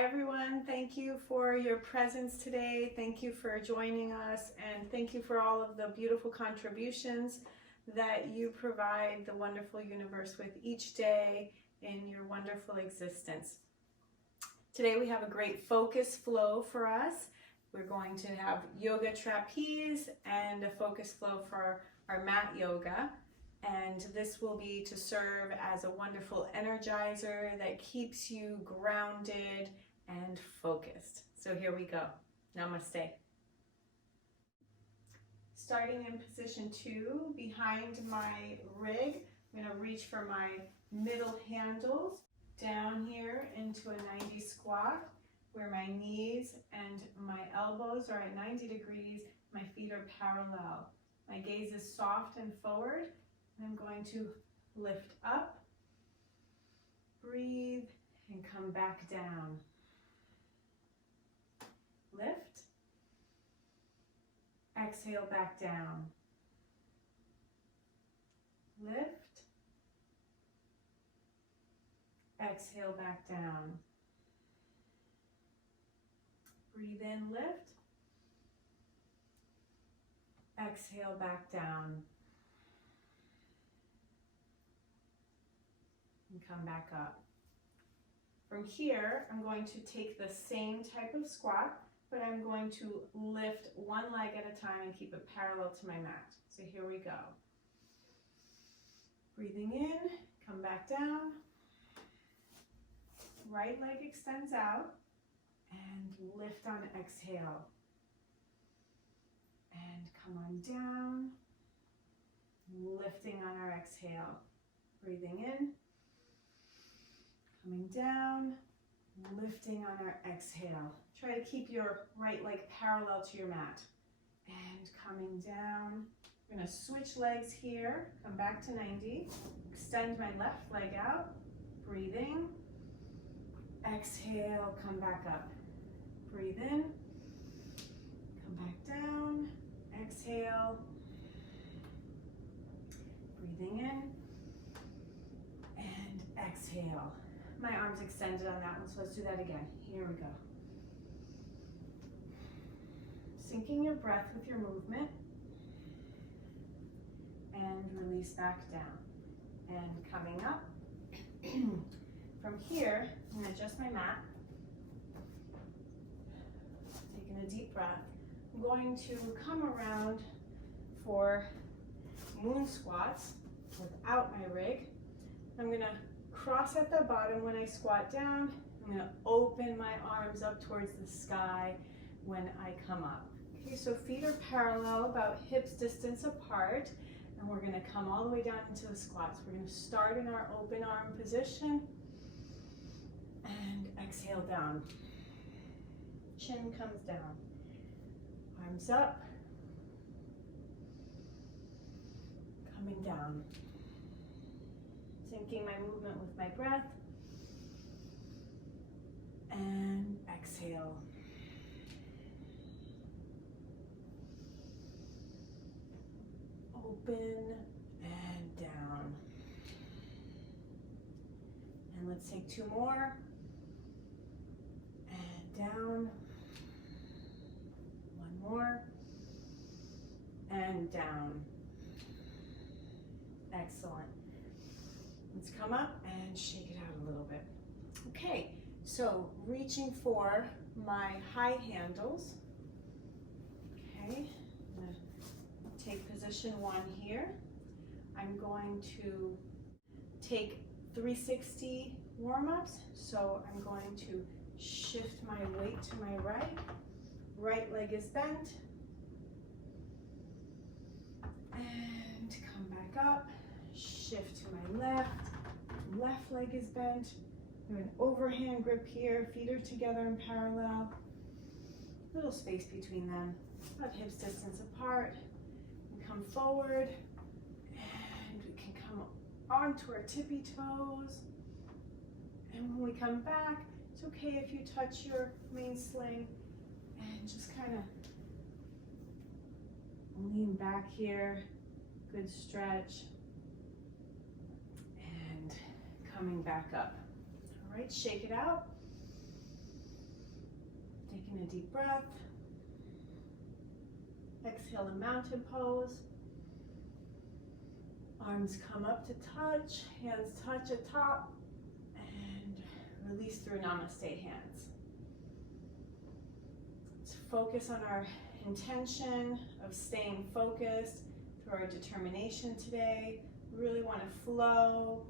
Hi everyone, thank you for your presence today. Thank you for joining us, and thank you for all of the beautiful contributions that you provide the wonderful universe with each day in your wonderful existence. Today we have a great focus flow for us. We're going to have yoga trapeze and a focus flow for our mat yoga. And this will be to serve as a wonderful energizer that keeps you grounded and focused. So here we go. Namaste. Starting in position 2, behind my rig, I'm going to reach for my middle handles down here into a 90 squat, where my knees and my elbows are at 90 degrees, my feet are parallel. My gaze is soft and forward. I'm going to lift up, breathe, and come back down. Lift, exhale back down. Lift, exhale back down. Breathe in, lift, exhale back down. And come back up. From here, I'm going to take the same type of squat, but I'm going to lift one leg at a time and keep it parallel to my mat. So here we go. Breathing in, come back down. Right leg extends out and lift on exhale. And come on down, lifting on our exhale. Breathing in. Coming down, lifting on our exhale. Try to keep your right leg parallel to your mat. And coming down. I'm going to switch legs here. Come back to 90. Extend my left leg out. Breathing. Exhale, come back up. Breathe in. Come back down. Exhale. Breathing in. And exhale. My arms extended on that one, so let's do that again. Here we go. Syncing your breath with your movement. And release back down. And coming up. From here, I'm going to adjust my mat. Taking a deep breath. I'm going to come around for moon squats without my rig. I'm going to cross at the bottom when I squat down. I'm going to open my arms up towards the sky when I come up. Okay, so feet are parallel, about hips distance apart, and we're going to come all the way down into the squats. We're going to start in our open arm position and exhale down. Chin comes down. Arms up. Coming down. Syncing my movement with my breath. And exhale. Open and down. And let's take 2 more. And down. 1 more. And down. Excellent. Let's come up and shake it out a little bit. Okay, so reaching for my high handles. Okay, I'm going to take position 1 here. I'm going to take 360 warm-ups. So I'm going to shift my weight to my right. Right leg is bent. And come back up. Shift to my left. Left leg is bent. Do an overhand grip here. Feet are together in parallel. Little space between them. About hips distance apart. We come forward. And we can come onto our tippy toes. And when we come back, it's okay if you touch your main sling and just kind of lean back here. Good stretch. And coming back up. All right, shake it out. deep breath. Exhale in mountain pose. Arms come up to touch, hands touch at top, and release through Namaste hands. Let's focus on our intention of staying focused through our determination today. We really want to flow,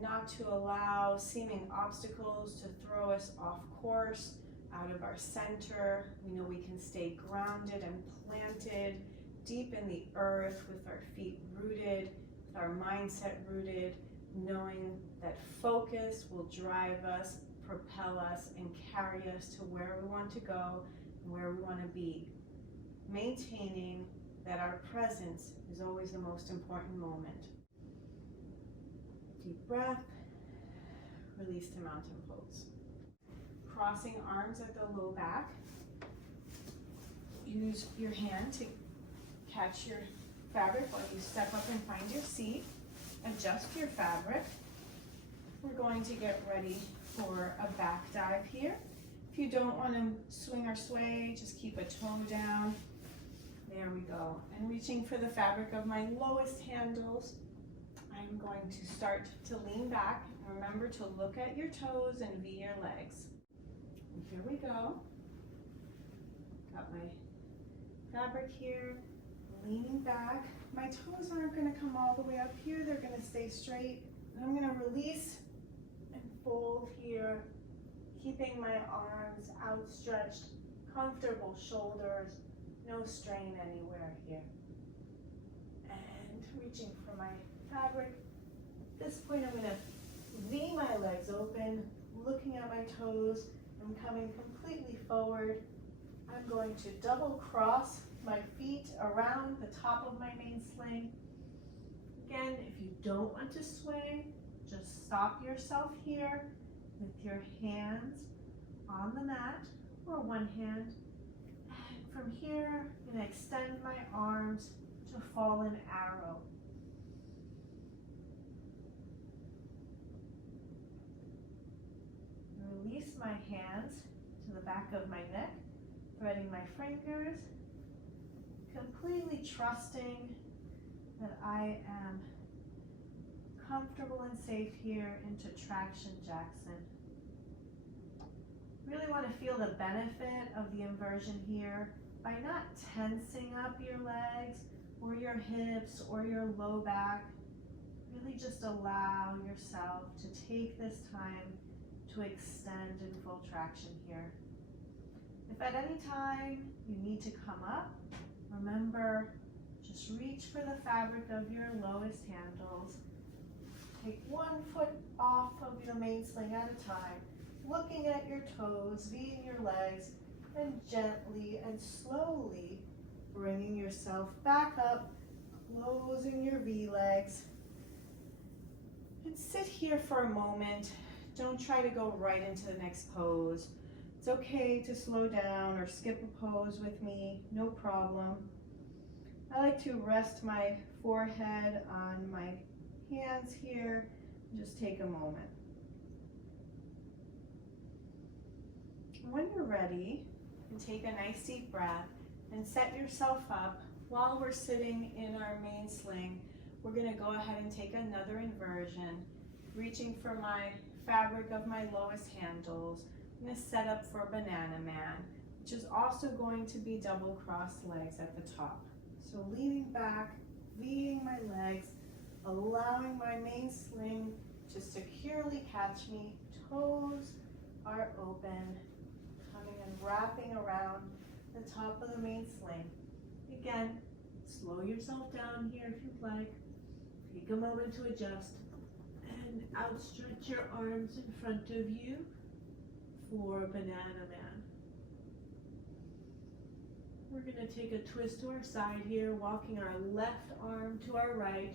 not to allow seeming obstacles to throw us off course, out of our center. We know we can stay grounded and planted deep in the earth with our feet rooted, with our mindset rooted, knowing that focus will drive us, propel us, and carry us to where we want to go and where we want to be. Maintaining that our presence is always the most important moment. Deep breath, release to mountain pose. Crossing arms at the low back. Use your hand to catch your fabric while you step up and find your seat. Adjust your fabric. We're going to get ready for a back dive here. If you don't want to swing or sway, just keep a toe down. There we go. And reaching for the fabric of my lowest handles, I'm going to start to lean back. Remember to look at your toes and V your legs. And here we go. Got my fabric here, leaning back. My toes aren't going to come all the way up here. They're going to stay straight. And I'm going to release and fold here, keeping my arms outstretched, comfortable shoulders, no strain anywhere here. And reaching for my fabric. At this point, I'm going to V my legs open, looking at my toes. I'm coming completely forward. I'm going to double cross my feet around the top of my main sling. Again, if you don't want to sway, just stop yourself here with your hands on the mat or one hand. And from here, I'm going to extend my arms to fallen arrow. Release my hands to the back of my neck, threading my fingers, completely trusting that I am comfortable and safe here into traction Jackson. Really want to feel the benefit of the inversion here by not tensing up your legs or your hips or your low back. Really just allow yourself to take this time to extend in full traction here. If at any time you need to come up, remember, just reach for the fabric of your lowest handles. Take one foot off of the main sling at a time, looking at your toes, V'ing your legs, and gently and slowly bringing yourself back up, closing your V legs. And sit here for a moment. Don't try to go right into the next pose. It's okay to slow down or skip a pose with me, no problem. I like to rest my forehead on my hands here and just take a moment. When you're ready, you can take a nice deep breath and set yourself up. While we're sitting in our main sling, we're going to go ahead and take another inversion, reaching for my fabric of my lowest handles. I'm going to set up for Banana Man, which is also going to be double cross legs at the top. So leaning back, V'ing my legs, allowing my main sling to securely catch me. Toes are open, coming and wrapping around the top of the main sling. Again, slow yourself down here if you'd like. Take a moment to adjust and outstretch your arms in front of you for Banana Man. We're going to take a twist to our side here, walking our left arm to our right,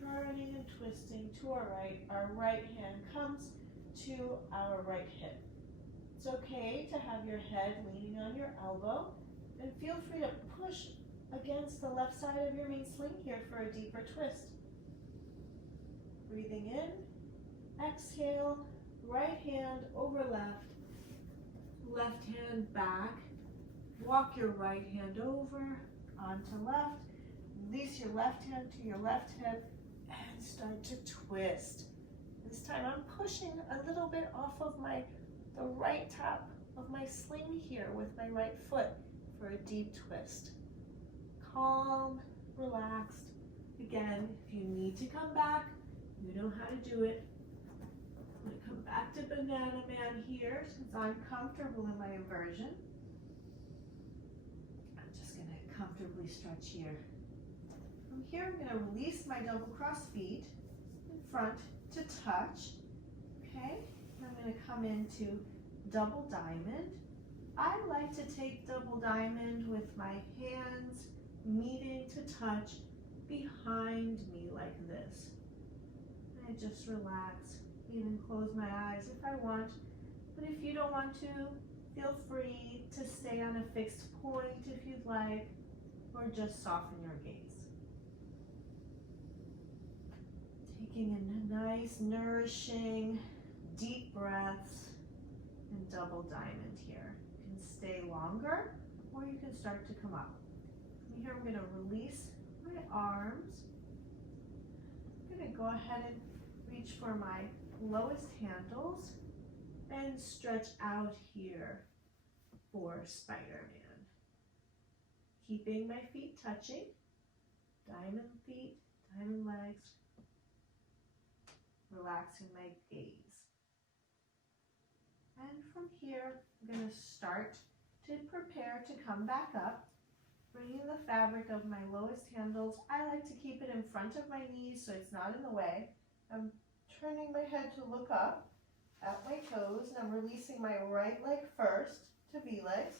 turning and twisting to our right. Our right hand comes to our right hip. It's okay to have your head leaning on your elbow, and feel free to push against the left side of your main sling here for a deeper twist. Breathing in, exhale, right hand over left, left hand back. Walk your right hand over onto left. Release your left hand to your left hip and start to twist. This time I'm pushing a little bit off of the right top of my sling here with my right foot for a deep twist. Calm, relaxed. Again, if you need to come back, you know how to do it. I'm going to come back to Banana Man here since I'm comfortable in my inversion. I'm just going to comfortably stretch here. From here, I'm going to release my double cross feet in front to touch. Okay, I'm going to come into double diamond. I like to take double diamond with my hands meeting to touch behind me like this. I just relax, even close my eyes if I want, but if you don't want to, feel free to stay on a fixed point if you'd like, or just soften your gaze. Taking in nice, nourishing, deep breaths and double diamond here. You can stay longer, or you can start to come up. From here, I'm going to release my arms. I'm going to go ahead and reach for my lowest handles and stretch out here for Spider-Man. Keeping my feet touching, diamond feet, diamond legs, relaxing my gaze. And from here, I'm going to start to prepare to come back up. Bringing the fabric of my lowest handles. I like to keep it in front of my knees so it's not in the way. I'm turning my head to look up at my toes, and I'm releasing my right leg first to V-legs.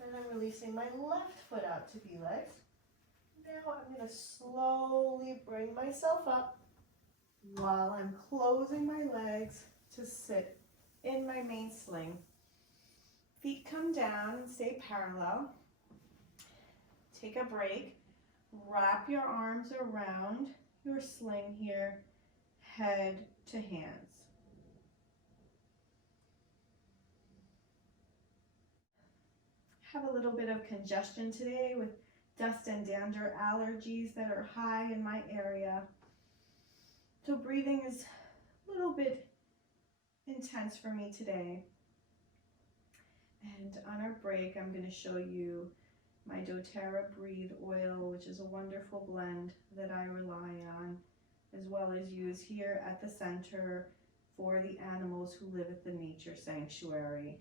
And I'm releasing my left foot out to V-legs. Now I'm going to slowly bring myself up while I'm closing my legs to sit in my main sling. Feet come down and stay parallel. Take a break, wrap your arms around your sling here, head to hands. Have a little bit of congestion today with dust and dander allergies that are high in my area. So breathing is a little bit intense for me today. And on our break, I'm going to show you my doTERRA Breathe oil, which is a wonderful blend that I rely on, as well as use here at the center for the animals who live at the nature sanctuary.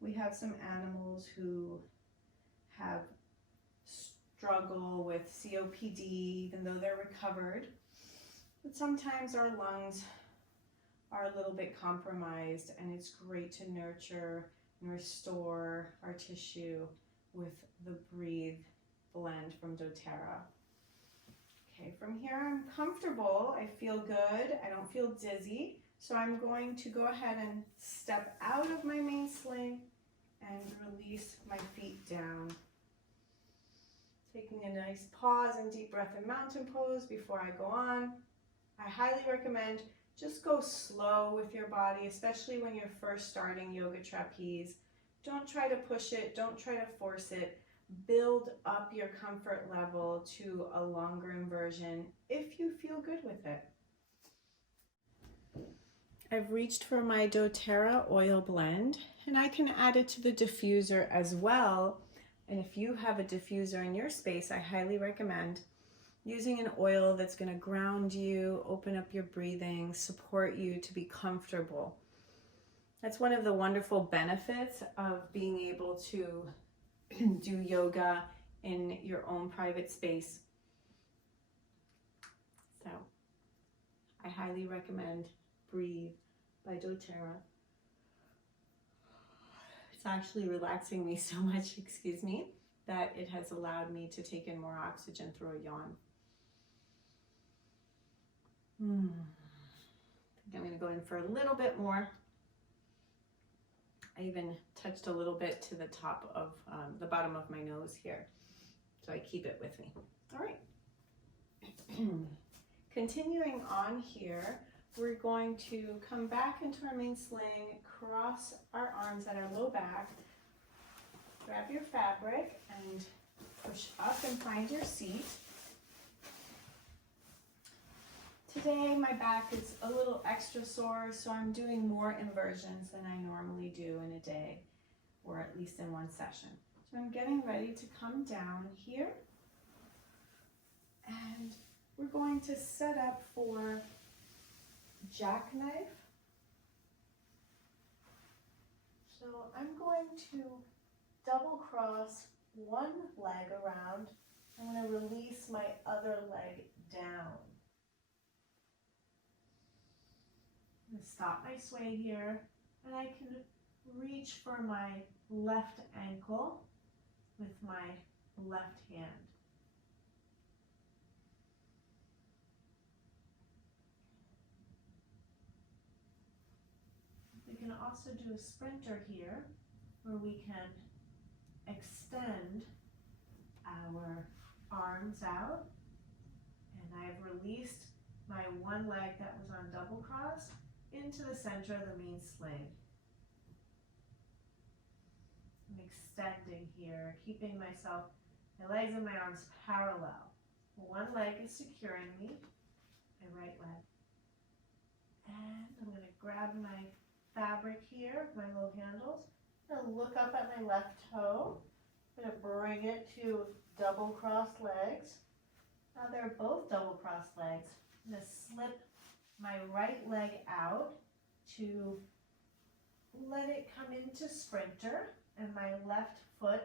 We have some animals who have struggle with COPD, even though they're recovered, but sometimes our lungs are a little bit compromised, and it's great to nurture and restore our tissue with the Breathe blend from doTERRA. Okay, from here I'm comfortable, I feel good, I don't feel dizzy, so I'm going to go ahead and step out of my main sling and release my feet down. Taking a nice pause and deep breath in mountain pose before I go on. I highly recommend just go slow with your body, especially when you're first starting yoga trapeze. Don't try to push it, don't try to force it. Build up your comfort level to a longer inversion if you feel good with it. I've reached for my doTERRA oil blend, and I can add it to the diffuser as well. And if you have a diffuser in your space, I highly recommend using an oil that's going to ground you, open up your breathing, support you to be comfortable. That's one of the wonderful benefits of being able to do yoga in your own private space. So I highly recommend Breathe by doTERRA. It's actually relaxing me so much, excuse me, that it has allowed me to take in more oxygen through a yawn. I think I'm going to go in for a little bit more. I even touched a little bit to the top of the bottom of my nose here, so I keep it with me. All right. Continuing on here we're going to come back into our main sling, cross our arms at our low back, grab your fabric and push up and find your seat. Today my back is a little extra sore, so I'm doing more inversions than I normally do in a day, or at least in one session. So I'm getting ready to come down here, and we're going to set up for jackknife. So I'm going to double cross one leg around. I'm going to release my other leg down. I'm going to stop my sway here, and I can reach for my left ankle with my left hand. We can also do a sprinter here, where we can extend our arms out, and I've released my one leg that was on double cross into the center of the main sling. I'm extending here, keeping myself, my legs and my arms parallel. One leg is securing me, my right leg. And I'm going to grab my fabric here, my little handles. I'm going to look up at my left toe. I'm going to bring it to double crossed legs. Now they're both double crossed legs. I'm going to slip my right leg out to let it come into sprinter, and my left foot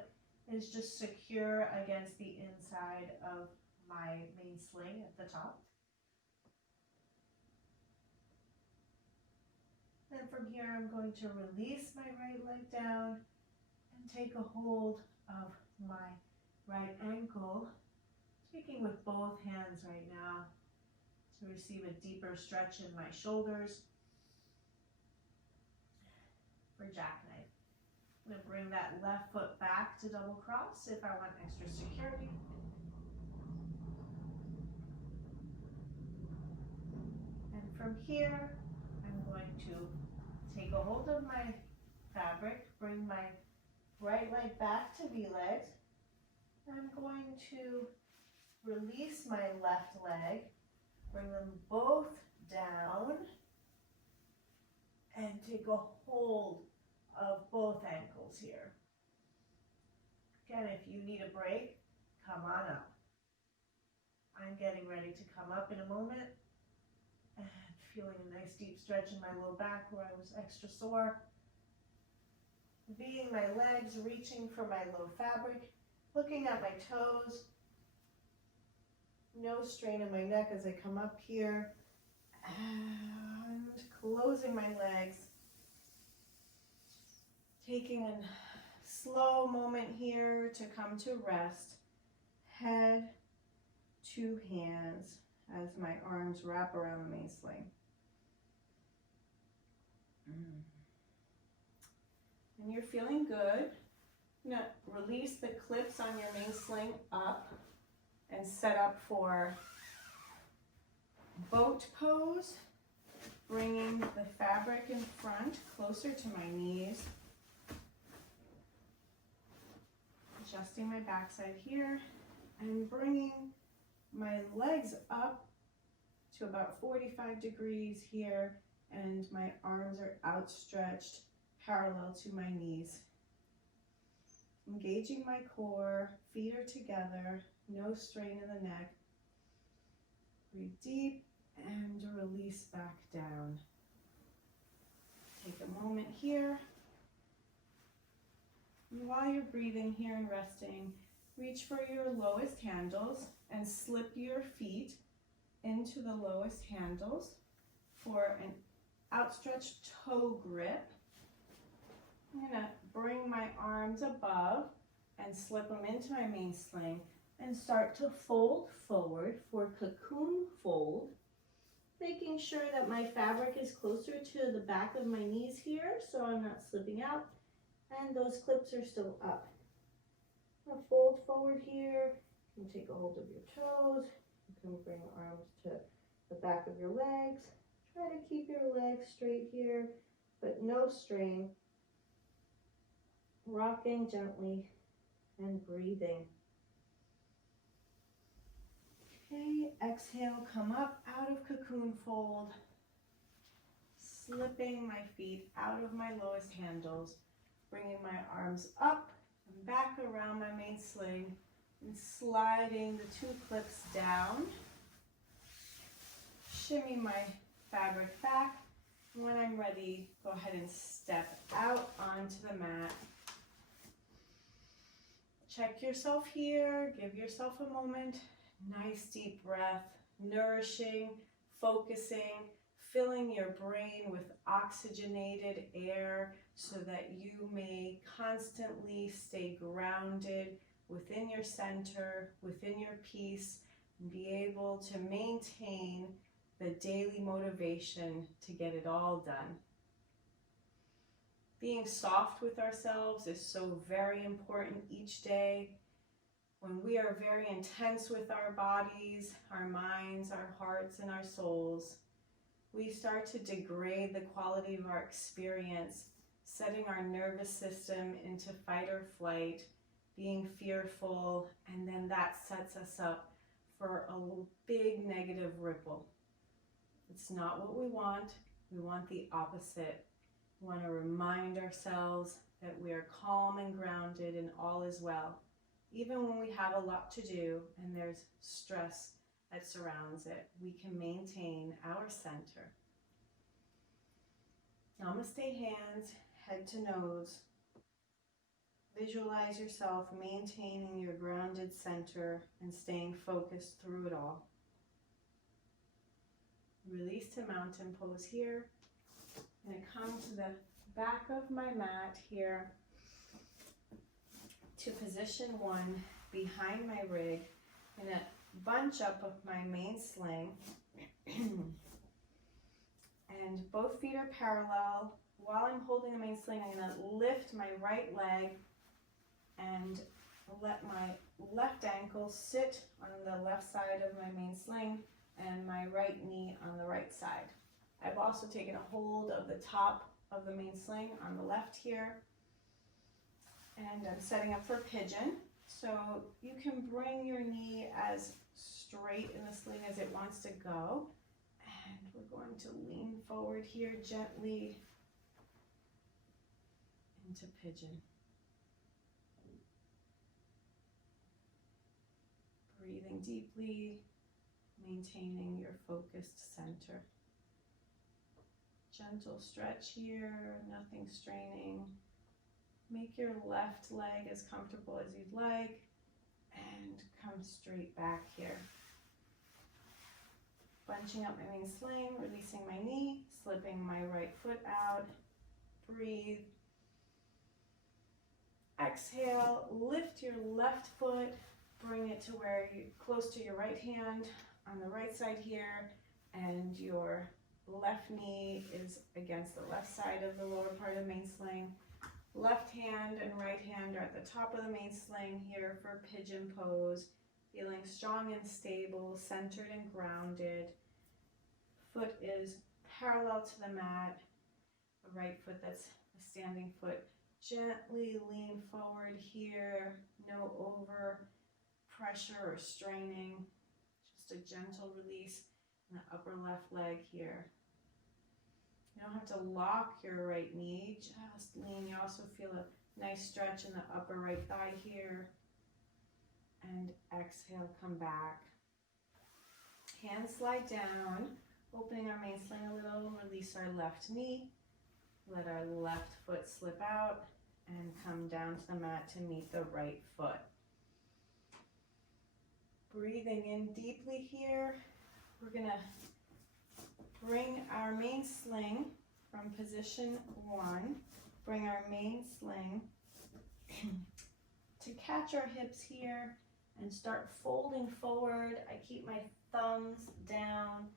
is just secure against the inside of my main sling at the top. And from here I'm going to release my right leg down and take a hold of my right ankle, taking with both hands right now to receive a deeper stretch in my shoulders for jackknife. I'm going to bring that left foot back to double cross if I want extra security. And from here, I'm going to take a hold of my fabric, bring my right leg back to V-legs. I'm going to release my left leg, bring them both down, and take a hold of both ankles here. Again, if you need a break, come on up. I'm getting ready to come up in a moment and feeling a nice deep stretch in my low back where I was extra sore. V'ing my legs, reaching for my low fabric, looking at my toes. No strain in my neck as I come up here. And closing my legs. Taking a slow moment here to come to rest. Head to hands as my arms wrap around the main sling. And you're feeling good. Now release the clips on your main sling up and set up for boat pose, bringing the fabric in front closer to my knees. Adjusting my backside here and bringing my legs up to about 45 degrees here, and my arms are outstretched parallel to my knees. Engaging my core, feet are together, no strain in the neck. Breathe deep and release back down. Take a moment here. And while you're breathing here and resting, reach for your lowest handles and slip your feet into the lowest handles for an outstretched toe grip. I'm going to bring my arms above and slip them into my main sling and start to fold forward for cocoon fold, making sure that my fabric is closer to the back of my knees here so I'm not slipping out and those clips are still up. I'll fold forward here. You can take a hold of your toes. You can bring arms to the back of your legs. Try to keep your legs straight here, but no strain. Rocking gently and breathing. Okay, exhale, come up out of cocoon fold, slipping my feet out of my lowest handles, bringing my arms up and back around my main sling, and sliding the 2 clips down. Shimmy my fabric back. And when I'm ready, go ahead and step out onto the mat. Check yourself here, give yourself a moment. Nice deep breath, nourishing, focusing, filling your brain with oxygenated air so that you may constantly stay grounded within your center, within your peace, and be able to maintain the daily motivation to get it all done. Being soft with ourselves is so very important each day. When we are very intense with our bodies, our minds, our hearts, and our souls, we start to degrade the quality of our experience, setting our nervous system into fight or flight, being fearful, and then that sets us up for a big negative ripple. It's not what we want. We want the opposite. We want to remind ourselves that we are calm and grounded and all is well, even when we have a lot to do and there's stress that surrounds it. We can maintain our center. Namaste hands, head to nose. Visualize yourself maintaining your grounded center and staying focused through it all. Release to mountain pose here. I'm going to come to the back of my mat here to position 1 behind my rig. I'm going to bunch up with my main sling and both feet are parallel. While I'm holding the main sling, I'm going to lift my right leg and let my left ankle sit on the left side of my main sling and my right knee on the right side. I've also taken a hold of the top of the main sling on the left here, and I'm setting up for pigeon. So you can bring your knee as straight in the sling as it wants to go, and we're going to lean forward here gently into pigeon. Breathing deeply, maintaining your focused center. Gentle stretch here, nothing straining. Make your left leg as comfortable as you'd like and come straight back here. Bunching up my main sling, releasing my knee, slipping my right foot out. Breathe. Exhale, lift your left foot, bring it to where you're close to your right hand on the right side here, and your left knee is against the left side of the lower part of the main sling. Left hand and right hand are at the top of the main sling here for pigeon pose. Feeling strong and stable, centered and grounded. Foot is parallel to the mat. The right foot, that's a standing foot. Gently lean forward here. No over pressure or straining. Just a gentle release in the upper left leg here. You don't have to lock your right knee, just lean. You also feel a nice stretch in the upper right thigh here. And exhale, come back. Hands slide down, opening our main sling a little, release our left knee. Let our left foot slip out and come down to the mat to meet the right foot. Breathing in deeply here. We're going to bring our main sling from position 1. Bring our main sling to catch our hips here and start folding forward. I keep my thumbs down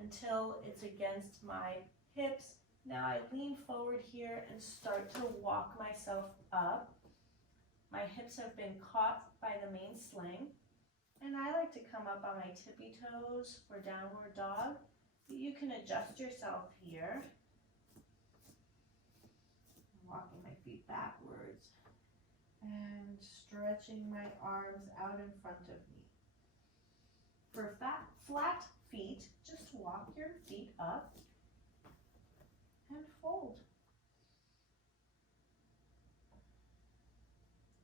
until it's against my hips. Now I lean forward here and start to walk myself up. My hips have been caught by the main sling. And I like to come up on my tippy toes for downward dog. You can adjust yourself here. I'm walking my feet backwards and stretching my arms out in front of me. For flat feet, just walk your feet up and fold.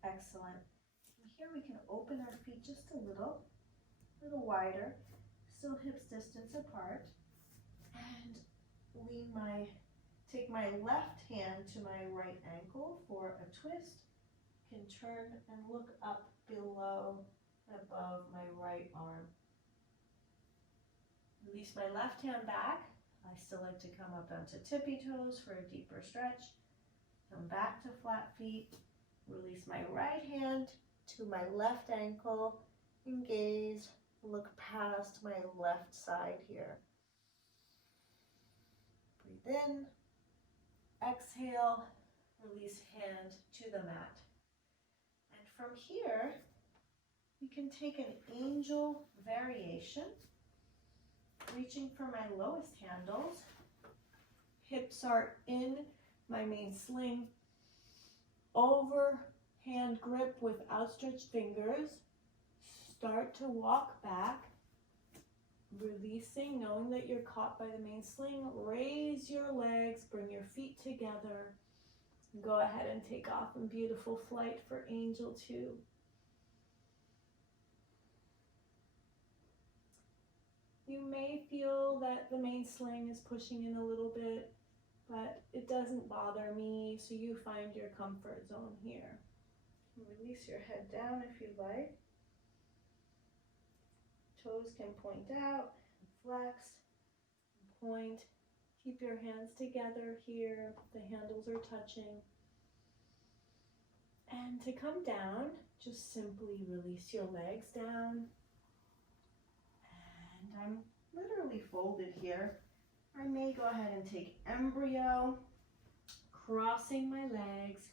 Excellent. And here we can open our feet just a little wider, still hips distance apart, and take my left hand to my right ankle for a twist. Can turn and look up below and above my right arm. Release my left hand back. I still like to come up onto tippy toes for a deeper stretch. Come back to flat feet. Release my right hand to my left ankle and gaze. Look past my left side here. Breathe in. Exhale. Release hand to the mat. And from here, we can take an angel variation. Reaching for my lowest handles. Hips are in my main sling. Overhand grip with outstretched fingers. Start to walk back. Releasing, knowing that you're caught by the main sling. Raise your legs, bring your feet together. Go ahead and take off in beautiful flight for Angel 2. You may feel that the main sling is pushing in a little bit, but it doesn't bother me, so you find your comfort zone here. Release your head down if you like. Toes can point out, flex, point. Keep your hands together here. The handles are touching. And to come down, just simply release your legs down. And I'm literally folded here. I may go ahead and take embryo, crossing my legs.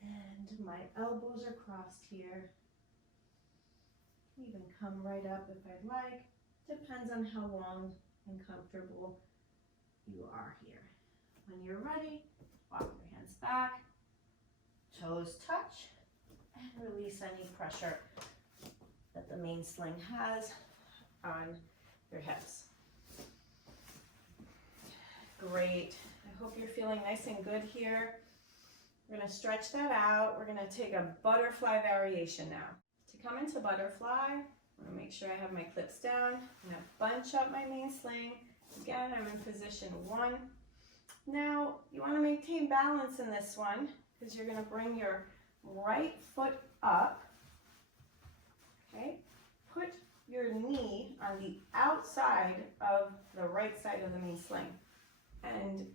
And my elbows are crossed here. Even come right up if I'd like. Depends on how long and comfortable you are here. When you're ready, walk your hands back, toes touch, and release any pressure that the main sling has on your hips. Great. I hope you're feeling nice and good here. We're going to stretch that out. We're going to take a butterfly variation now. To come into butterfly, I'm going to make sure I have my clips down. I'm going to bunch up my main sling. Again, I'm in position 1. Now, you want to maintain balance in this one because you're going to bring your right foot up. Okay? Put your knee on the outside of the right side of the main sling. And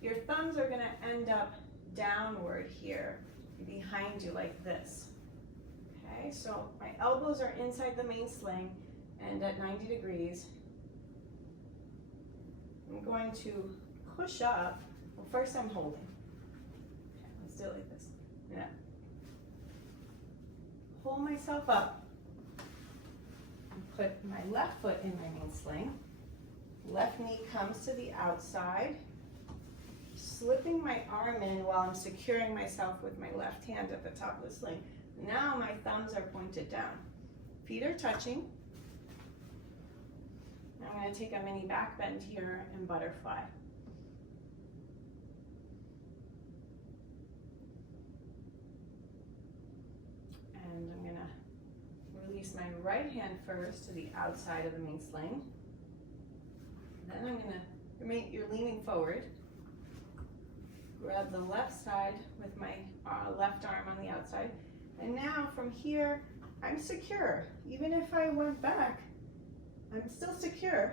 your thumbs are going to end up downward here behind you like this. Okay, so my elbows are inside the main sling and at 90 degrees. I'm going to push up. Well, first I'm holding. Okay, let's do it like this. I'm going to pull myself up and put my left foot in my main sling. Left knee comes to the outside. Slipping my arm in while I'm securing myself with my left hand at the top of the sling. Now my thumbs are pointed down. Feet are touching. Now I'm going to take a mini back bend here and butterfly. And I'm going to release my right hand first to the outside of the main sling. Then I'm going to, you're leaning forward. Grab the left side with my left arm on the outside. And now from here, I'm secure. Even if I went back, I'm still secure.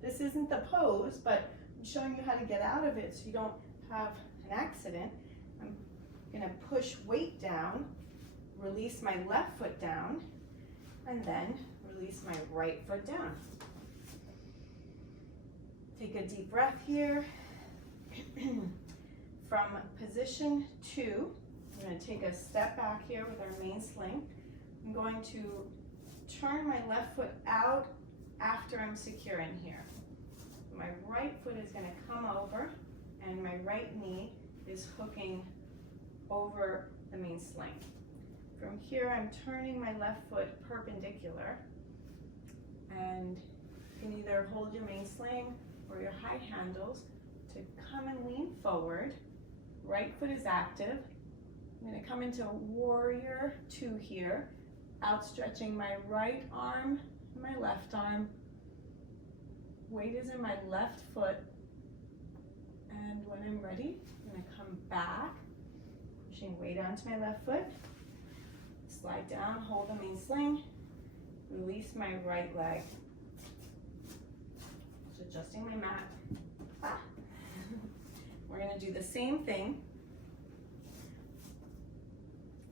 This isn't the pose, but I'm showing you how to get out of it so you don't have an accident. I'm gonna push weight down, release my left foot down, and then release my right foot down. Take a deep breath here. From position 2, we're going to take a step back here with our main sling. I'm going to turn my left foot out after I'm secure in here. My right foot is going to come over and my right knee is hooking over the main sling. From here, I'm turning my left foot perpendicular, and you can either hold your main sling or your high handles to come and lean forward. Right foot is active. I'm going to come into warrior two here, outstretching my right arm and my left arm. Weight is in my left foot, and when I'm ready, I'm going to come back, pushing weight onto my left foot, slide down, hold the main sling, release my right leg. Just adjusting my mat. We're going to do the same thing.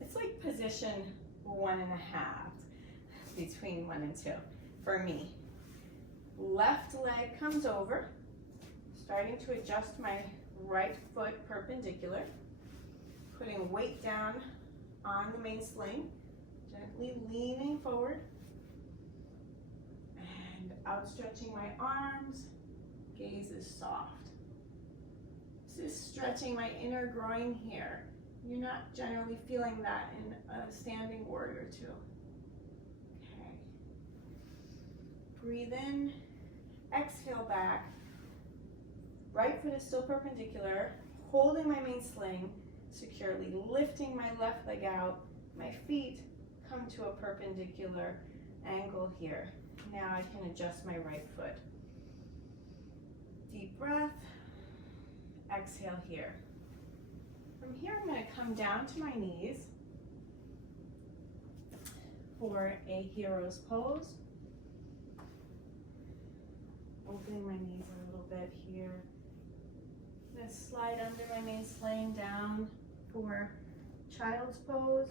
It's like position 1.5 between 1 and 2 for me. Left leg comes over, starting to adjust my right foot perpendicular, putting weight down on the main sling, gently leaning forward, and outstretching my arms, gaze is soft. This is stretching my inner groin here. You're not generally feeling that in a standing warrior two. Okay. Breathe in, exhale back. Right foot is still perpendicular, holding my main sling securely, lifting my left leg out. My feet come to a perpendicular angle here. Now I can adjust my right foot. Deep breath, exhale here. From here, I'm going to come down to my knees for a hero's pose. Opening my knees a little bit here. I'm going to slide under my main sling down for child's pose.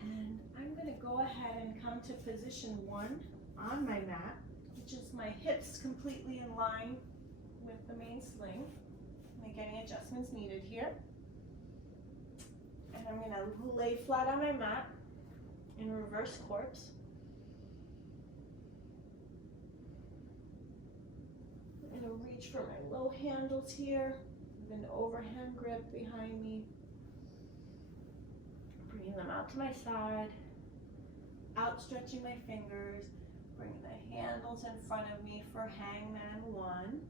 And I'm going to go ahead and come to position 1 on my mat, which is my hips completely in line with the main sling. Make any adjustments needed here. And I'm going to lay flat on my mat in reverse corpse. I'm going to reach for my low handles here, with an overhand grip behind me. Bringing them out to my side, outstretching my fingers, bringing the handles in front of me for hangman 1.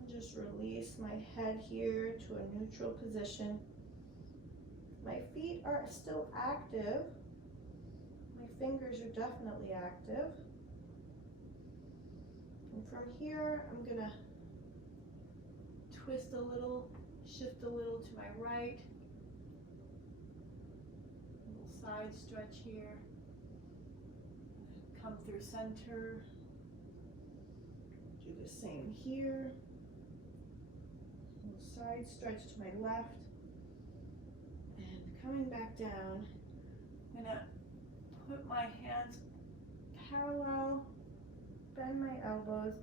And just release my head here to a neutral position. My feet are still active. My fingers are definitely active. And from here, I'm gonna twist a little, shift a little to my right. A little side stretch here. Come through center. Do the same here. A little side stretch to my left. And coming back down, I'm gonna put my hands parallel, bend my elbows.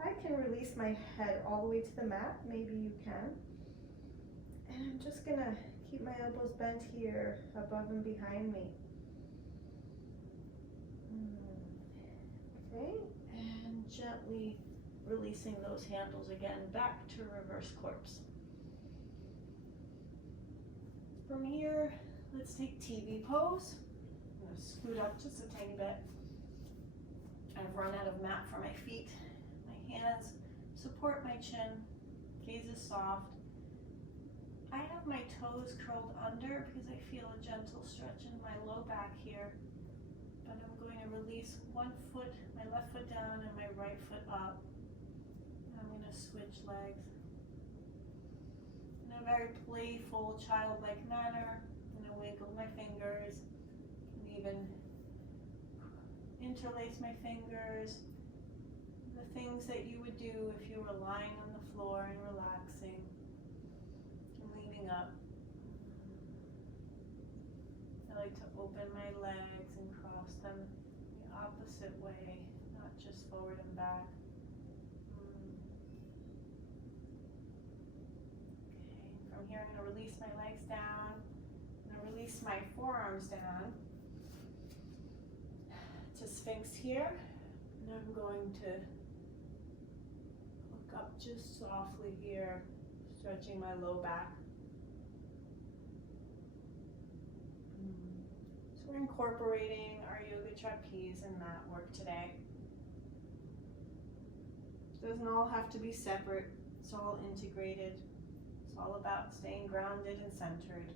I can release my head all the way to the mat, maybe you can. And I'm just gonna keep my elbows bent here, above and behind me. Okay, and gently releasing those handles again, back to reverse corpse. From here, let's take TV pose. I'm gonna scoot up just a tiny bit. I've run out of mat for my feet. My hands support my chin, gaze is soft. I have my toes curled under because I feel a gentle stretch in my low back here. But I'm going to release one foot, my left foot down and my right foot up. And I'm going to switch legs. In a very playful, childlike manner, I'm going to wiggle my fingers and even interlace my fingers. The things that you would do if you were lying on the floor and relaxing and leaning up. I like to open my legs and cross them the opposite way, not just forward and back. Okay, From here, I'm going to release my legs down. I'm going to release my forearms down to Sphinx here. And I'm going to look up just softly here, stretching my low back. So we're incorporating our yoga trapeze and mat work today. It doesn't all have to be separate. It's all integrated. It's all about staying grounded and centered.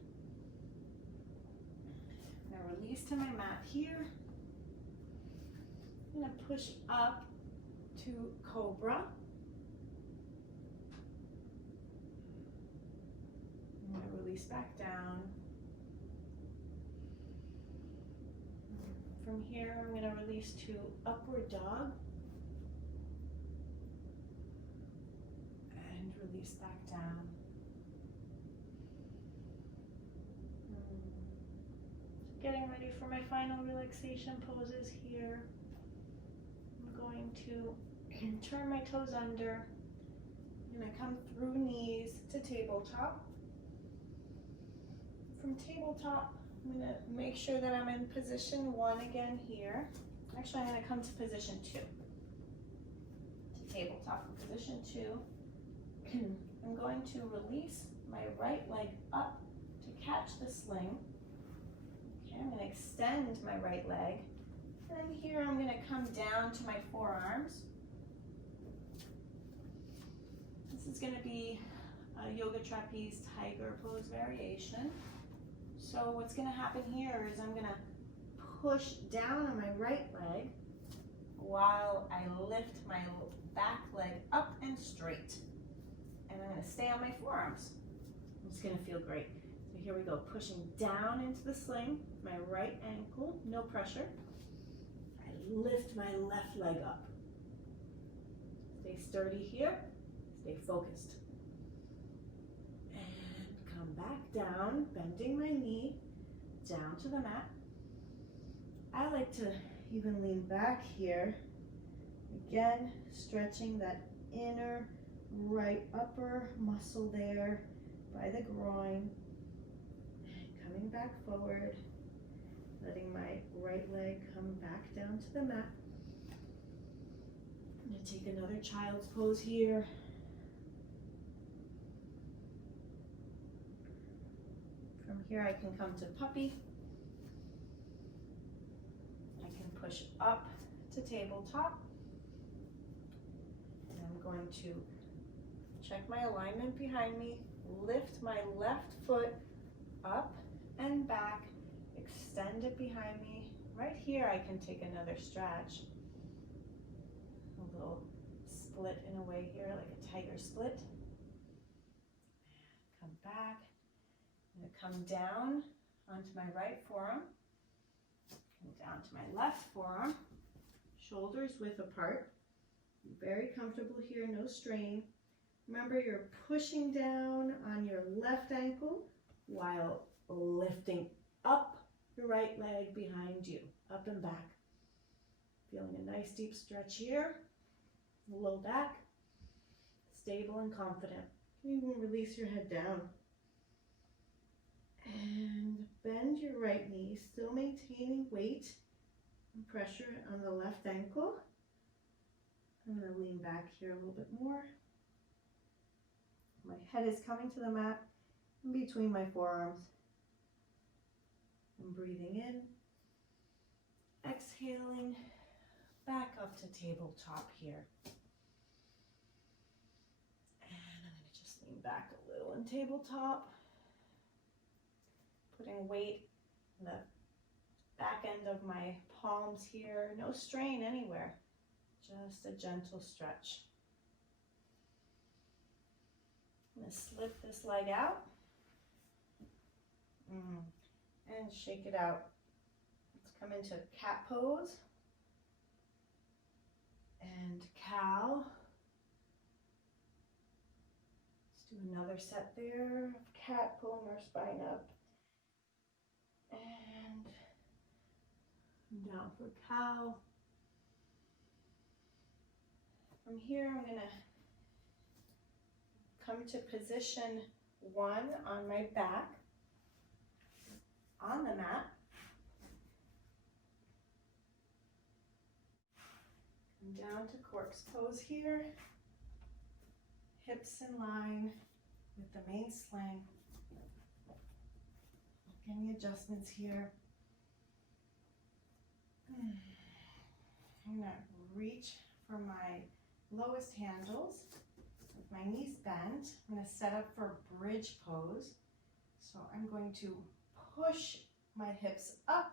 Now release to my mat here. I'm going to push up to Cobra. I'm going to release back down. From here, I'm going to release to Upward Dog. And release back down. Getting ready for my final relaxation poses here. I'm going to turn my toes under. I'm going to come through knees to tabletop. From tabletop, I'm going to make sure that I'm in position 1 again here. Actually, I'm going to come to position 2. To tabletop in position 2. I'm going to release my right leg up to catch the sling. Okay, I'm going to extend my right leg. And then here I'm going to come down to my forearms. This is going to be a yoga trapeze tiger pose variation. So what's going to happen here is I'm going to push down on my right leg while I lift my back leg up and straight. And I'm going to stay on my forearms. It's going to feel great. So here we go, pushing down into the sling, my right ankle, no pressure. I lift my left leg up. Stay sturdy here, stay focused. Come back down, bending my knee, down to the mat. I like to even lean back here. Again, stretching that inner right upper muscle there by the groin. Coming back forward, letting my right leg come back down to the mat. I'm going to take another child's pose here. From here I can come to puppy. I can push up to tabletop. And I'm going to check my alignment behind me, lift my left foot up and back, extend it behind me. Right here I can take another stretch. A little split in a way here, like a tiger split. Come back. I'm going to come down onto my right forearm, come down to my left forearm, shoulders width apart. Very comfortable here, no strain. Remember, you're pushing down on your left ankle while lifting up your right leg behind you, up and back. Feeling a nice deep stretch here, low back, stable and confident. You can release your head down. And bend your right knee, still maintaining weight and pressure on the left ankle. I'm going to lean back here a little bit more. My head is coming to the mat in between my forearms. I'm breathing in, exhaling, back up to tabletop here. And I'm going to just lean back a little in tabletop. Putting weight in the back end of my palms here. No strain anywhere. Just a gentle stretch. I'm going to slip this leg out. And shake it out. Let's come into cat pose. And cow. Let's do another set there of cat, pulling our spine up. And down for cow. From here, I'm going to come to position one on my back on the mat. Come down to corpse pose here. Hips in line with the main sling. Any adjustments here? I'm going to reach for my lowest handles with my knees bent. I'm going to set up for bridge pose. So I'm going to push my hips up,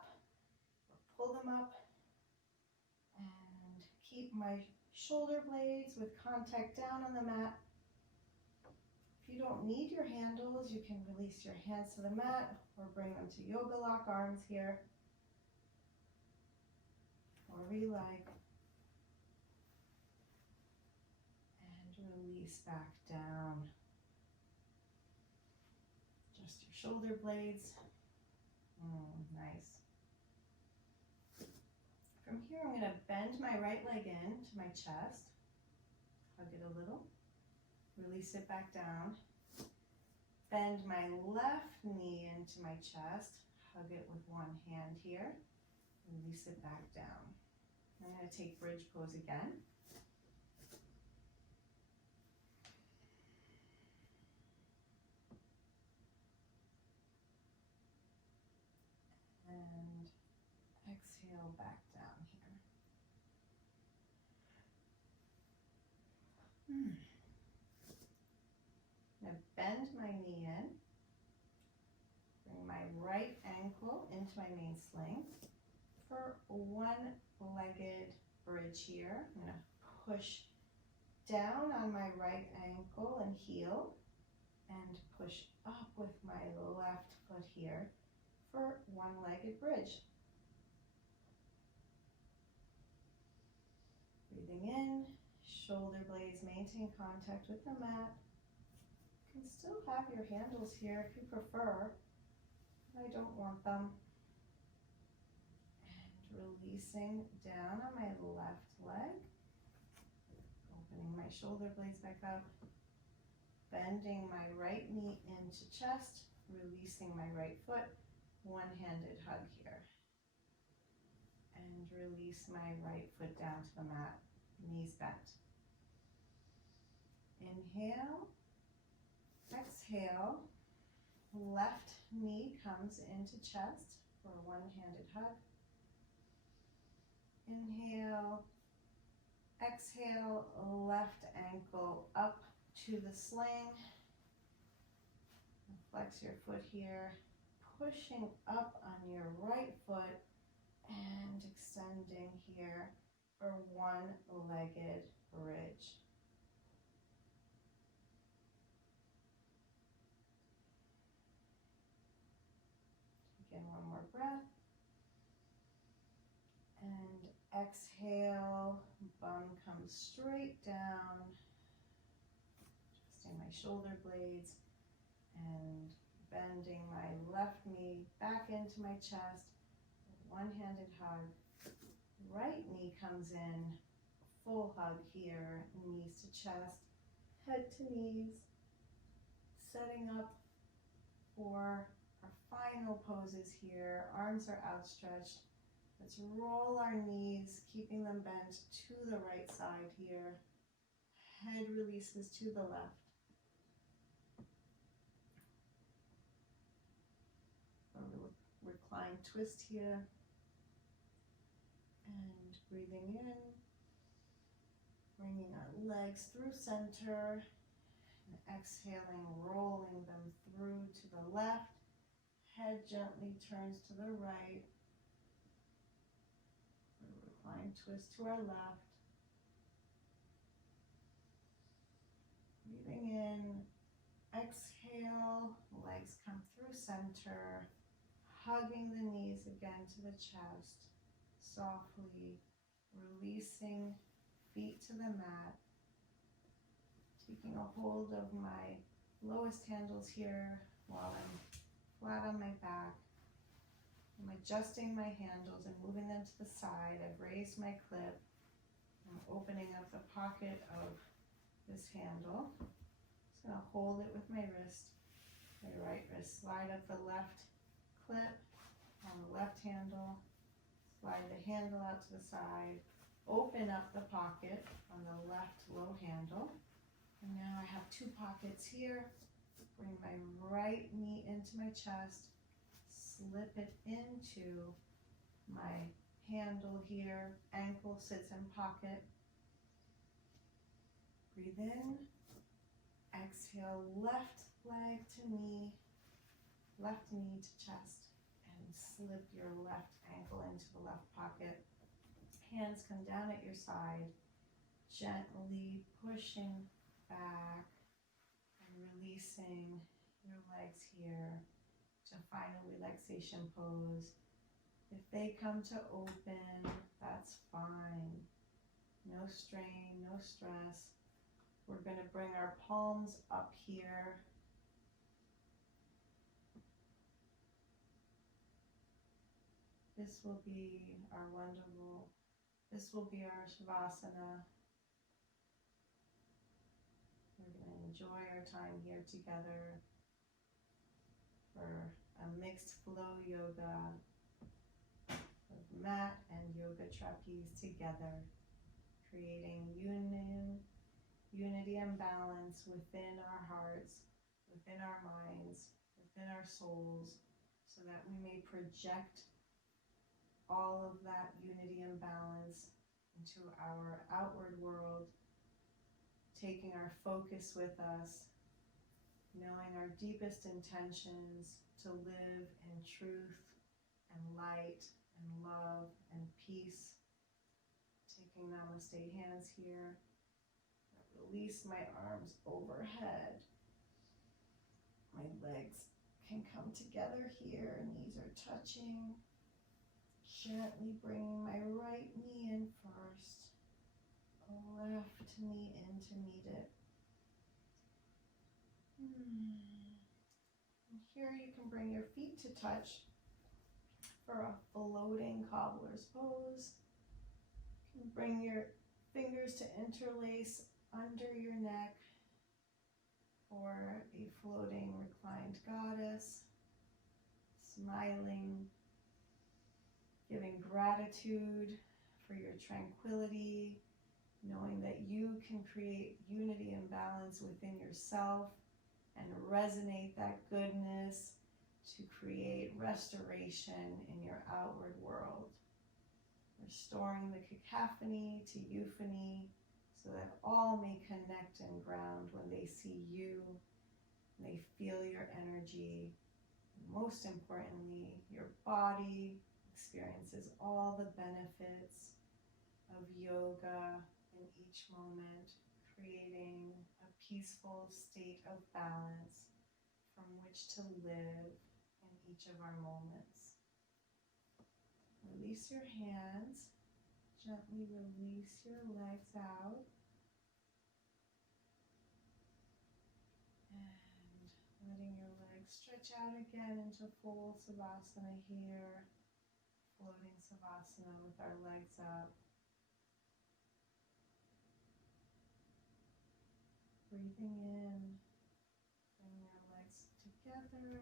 pull them up, and keep my shoulder blades with contact down on the mat. If you don't need your handles, you can release your hands to the mat or bring them to yoga lock arms here, wherever you like. And release back down. Just your shoulder blades. Nice. From here, I'm going to bend my right leg in to my chest. Hug it a little. Release it back down. Bend my left knee into my chest. Hug it with one hand here. Release it back down. I'm going to take bridge pose again. And exhale back down here. Now bend my knee in. Bring my right ankle into my main sling for one-legged bridge here. I'm going to push down on my right ankle and heel and push up with my left foot here for one-legged bridge. Breathing in, shoulder blades maintain contact with the mat. You can still have your handles here if you prefer. I don't want them. And releasing down on my left leg. Opening my shoulder blades back up. Bending my right knee into chest. Releasing my right foot. One-handed hug here. And release my right foot down to the mat. Knees bent. Inhale. Exhale. Left knee comes into chest for a one-handed hug. Inhale. Exhale. Left ankle up to the sling. Flex your foot here. Pushing up on your right foot and extending here for one-legged bridge. Again, one more breath. And exhale, bum comes straight down. Adjusting my shoulder blades and bending my left knee back into my chest. One-handed hug. Right knee comes in. Full hug here. Knees to chest. Head to knees. Setting up for our final poses here. Arms are outstretched. Let's roll our knees, keeping them bent to the right side here. Head releases to the left. A little reclined twist here. And breathing in. Bringing our legs through center. And exhaling, rolling them through to the left. Head gently turns to the right. Reclined twist to our left. Breathing in. Exhale, legs come through center. Hugging the knees again to the chest. Softly releasing feet to the mat. Taking a hold of my lowest handles here while I'm flat on my back. I'm adjusting my handles and moving them to the side. I've raised my clip. I'm opening up the pocket of this handle. Just going to hold it with my wrist Your right wrist, slide up the left clip on the left handle. Slide the handle out to the side. Open up the pocket on the left low handle. And now I have two pockets here. Bring my right knee into my chest. Slip it into my handle here. Ankle sits in pocket. Breathe in. Exhale, left leg to knee. Left knee to chest. And slip your left ankle into the left pocket. Hands come down at your side, gently pushing back and releasing your legs here to final relaxation pose. If they come to open, that's fine. No strain, no stress. We're going to bring our palms up here. This will be our Shavasana. We're going to enjoy our time here together for a mixed flow yoga with mat and yoga trapeze together, creating unity and balance within our hearts, within our minds, within our souls, so that we may project all of that unity and balance into our outward world, taking our focus with us, knowing our deepest intentions to live in truth and light and love and peace. Taking Namaste hands here. Release my arms overhead. My legs can come together here, knees are touching. Gently bringing my right knee in first, left knee in to meet it. And here you can bring your feet to touch for a floating cobbler's pose. You can bring your fingers to interlace under your neck for a floating reclined goddess, smiling, giving gratitude for your tranquility, knowing that you can create unity and balance within yourself and resonate that goodness to create restoration in your outward world. Restoring the cacophony to euphony so that all may connect and ground when they see you, and they feel your energy. And most importantly, your body experiences all the benefits of yoga in each moment, creating a peaceful state of balance from which to live in each of our moments. Release your hands, gently release your legs out, and letting your legs stretch out again into full Savasana here. Floating Savasana with our legs up. Breathing in, bring your legs together.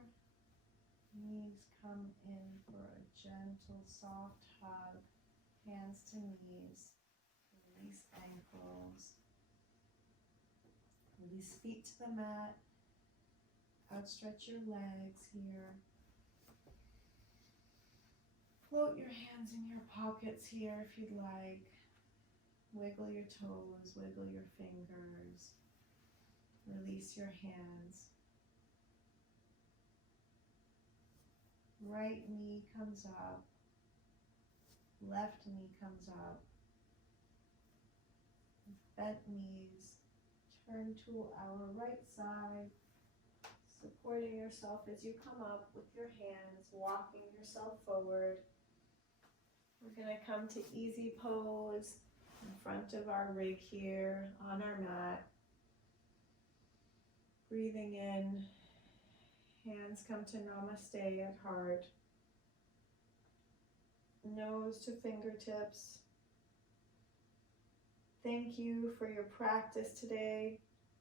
Knees come in for a gentle, soft hug. Hands to knees. Release ankles. Release feet to the mat. Outstretch your legs here. Float your hands in your pockets here if you'd like. Wiggle your toes, wiggle your fingers. Release your hands. Right knee comes up. Left knee comes up. Bent knees. Turn to our right side. Supporting yourself as you come up with your hands, walking yourself forward. We're going to come to easy pose in front of our rig here on our mat. Breathing in, hands come to Namaste at heart. Nose to fingertips. Thank you for your practice today.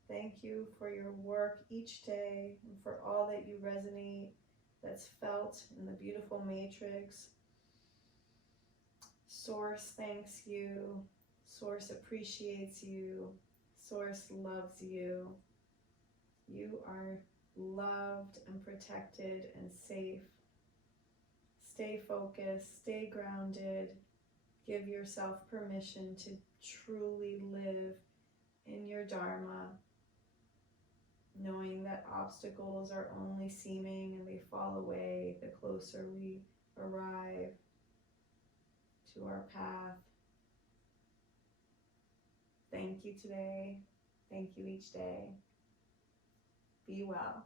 Thank you for your work each day and for all that you resonate, that's felt in the beautiful matrix. Source thanks you. Source appreciates you. Source loves you. You are loved and protected and safe. Stay focused, stay grounded. Give yourself permission to truly live in your Dharma, knowing that obstacles are only seeming and they fall away the closer we arrive to our path. Thank you today. Thank you each day. Be well.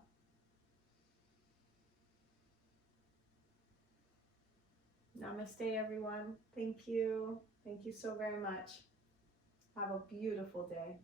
Namaste, everyone. Thank you. Thank you so very much. Have a beautiful day.